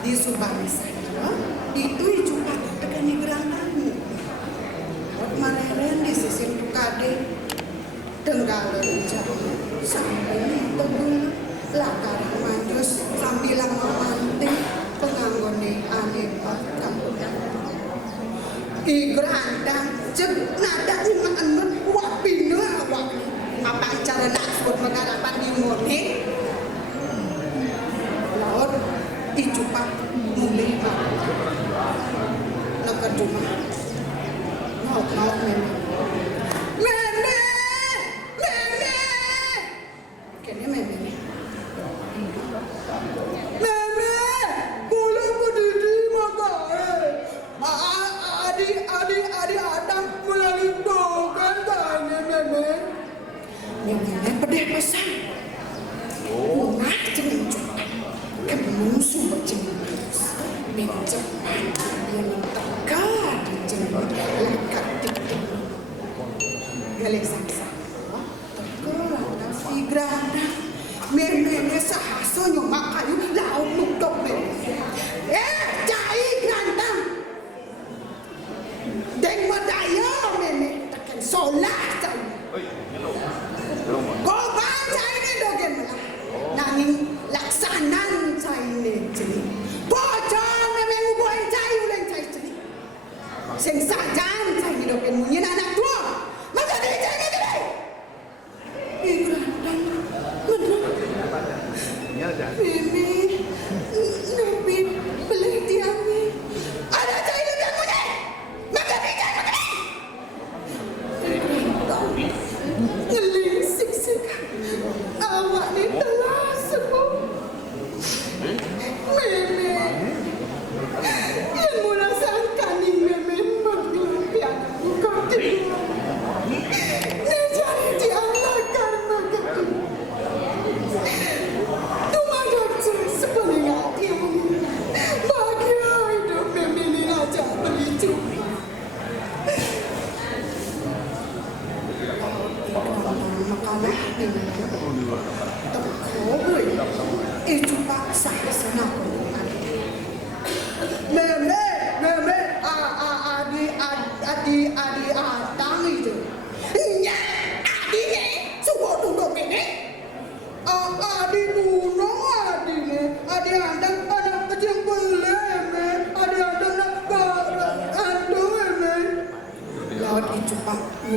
Di Subang saja itu cuma tekan gerangan kemarin di sisi Tukade Tenggala jauh sampai itu lakar manjus sambil lama manting penganggone aneh kampung igrandang cek nada iman wapina awak apa cara nak sebut megarapan di ngone laut icupak mulai nak kedua mau memang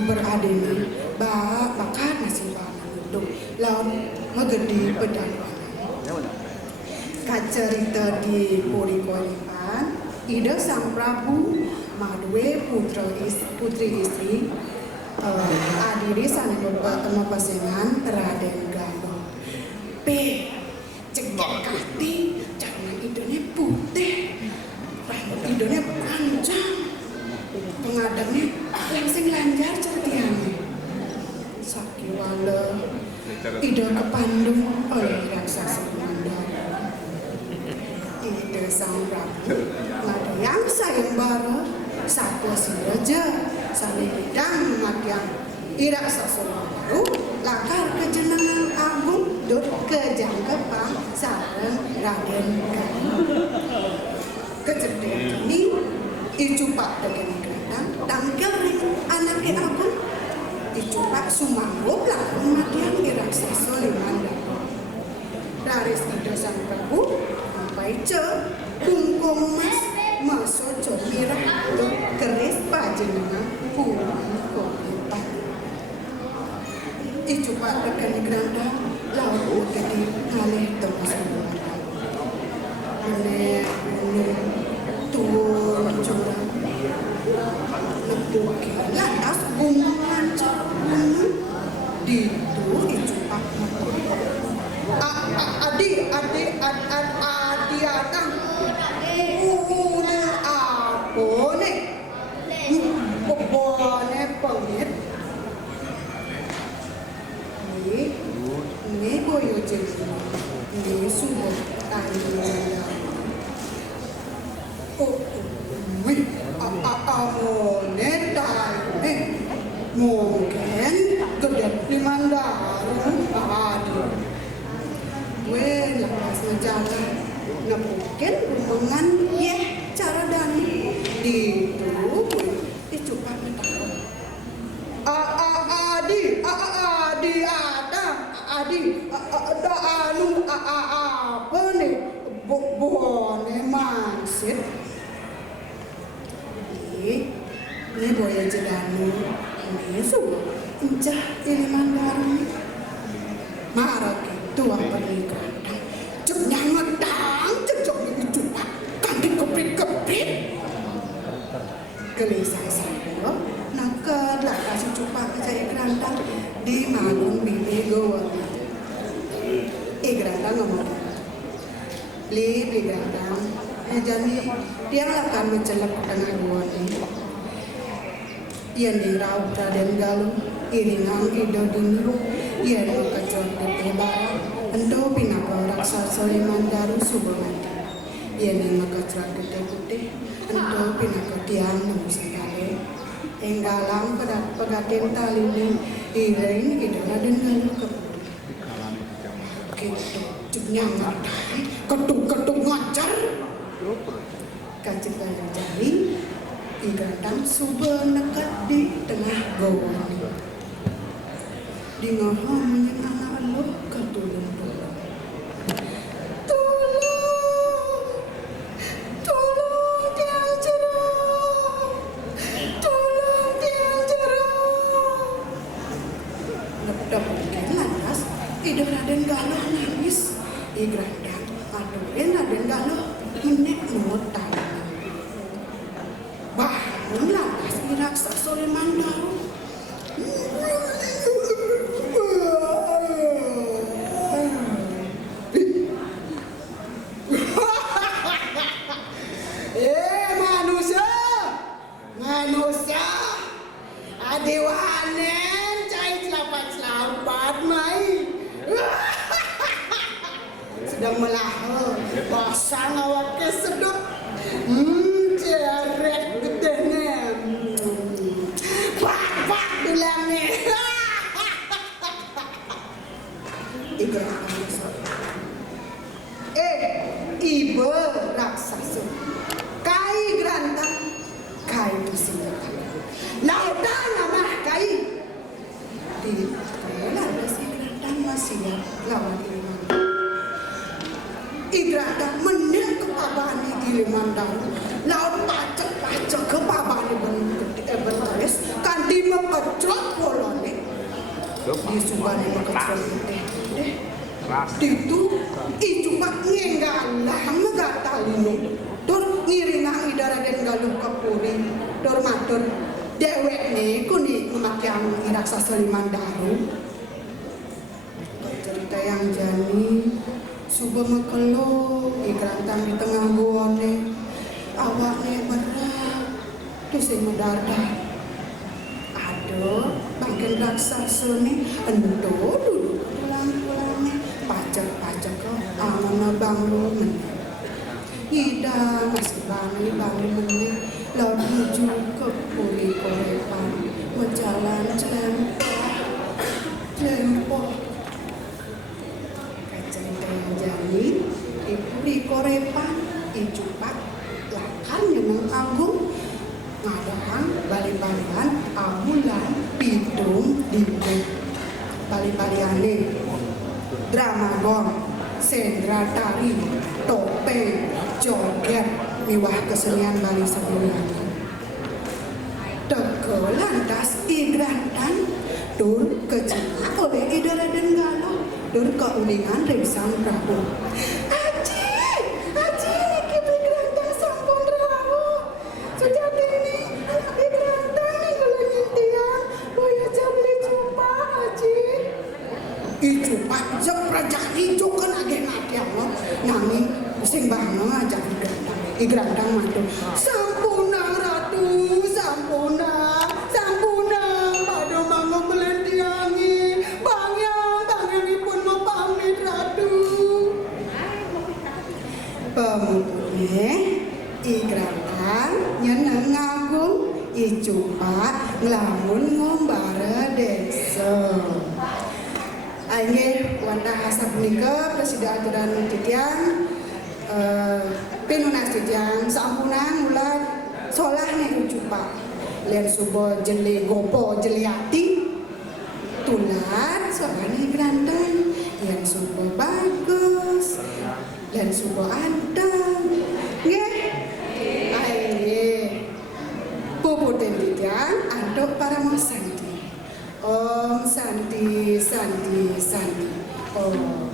beradeni bakar nasi bana duduk laut megedi pedang kacerita di Puri Kolipan ida sang Prabu madue putri istri adiri saneboba pasengan Raden Galuh cekak kati jangan idone putih rambut idone panjang pengadangnya langsung lancar certiannya sakiwala ida kepandung oleh raksasa Mandara ida sang Prabu ada yang sayembara satu saja sambil bidang matiang raksasa Mandara lakar kejenengan agung dot kejangkepang sareng Raden Galuh kejadian ini icupak dengan tanggal anaknya aku dicoba sumanggup lah kematian raksasa Mandara jenengan kurang kopipan. Coba dekani granda laut jadi ngalih terus Ane turun curang lepuki lantas bumang lancar di itu coba adi atang apa nih bobone pengit ini boyo jadi ini subuh tanya amone tayo mungkin gedek di Mandaru adi lakas na jalan na mungkin hubungan cara dani dito icupak na tayo apa nih bone mansit ini boya jedanu ini subuh incah ini Mandaru marah gitu apa nih kadang cek nyangetang cek ini cupak kandik keprit gelisah saya nakar lah kasih cupak saya kerantang di malun bini goa gerantang ngomong li gerantang jadi dia akan mencelak tengah goa ini yang dirauh Raden Galuh iringang ido dini yang kecor di tebara endo pinaka raksasa Mandaru subangan yang ngekecor gede putih endo pinaka tiang nemu sekali enggalang pegatin tali ini iring ido Raden Galuh gitu ceknya ngertai ketuk ngajar kacik bayar jari igadang suba nekat di tengah goa di ngomongin anak lo ketulung tolong tiang jeruk lepdok mungkin lantas hidup Raden Galuh nangis igadang aduhin Raden Galuh menek mutan bangun lantas raksasa Mandaru manusia adewanen cai selapat mai sedang melahir pasang awak keseduk ceret gedene pak bilangnya ibu raksasa kai gerantang kai bersenjata lautan nama kai di ada si gerantang masih lawan igrantang menek ke pabani di Mandaru laut pacak ke pabani bertulis kan di mekecot polone di subani mekecot itu icupak ngenggalah megatalino dor ngirinang idara den Galuh kapuri dor matur dewek nih kuni memakiang raksasa Mandaru cerita yang jani subuh mekelo igrantang di tengah guane awaknya berat terus yang mendadak aduh bangkin raksasa nih endo dulu pulang-pulangnya pajak ke aman banglu menit ida masih banglu menit lalu menuju ke puri korepan menjalan cempok jadi di puri korepan icupak lakan yang agung ngadang bali-balian abulan pitung dibuk bali-baliane drama gong sendra tari topeng joget miwah kesenian Bali sebelumnya lantas igrantan tur kecela oleh idara Denggalo tur keuningan ring Sang Prabu. Aji niki igrantan sampun rawuh. Sejati ini anak igrantan ninggalin tiang boya jabli cupa Aji. Icupa jep raja ijo kan ageh natiang nanging sing banget ngajak igrantan matur. Sampuna ratu, sampuna pada mangga melentiangi bangyangipun mau pamit ratu. Pemukune igrantan nyeneng ngagung icupa nglamun ngombara desa. Aingge wantah asa punika presida aturan titiang pinunas titiang sampuna mulai solah nih ucupa lian subo jeli gopo jeliati tulan solah nih grantan lian subo bagus lian subo anteng nggih aingge puputin titiang antuk para santi. Om Santi Santi Santi. Om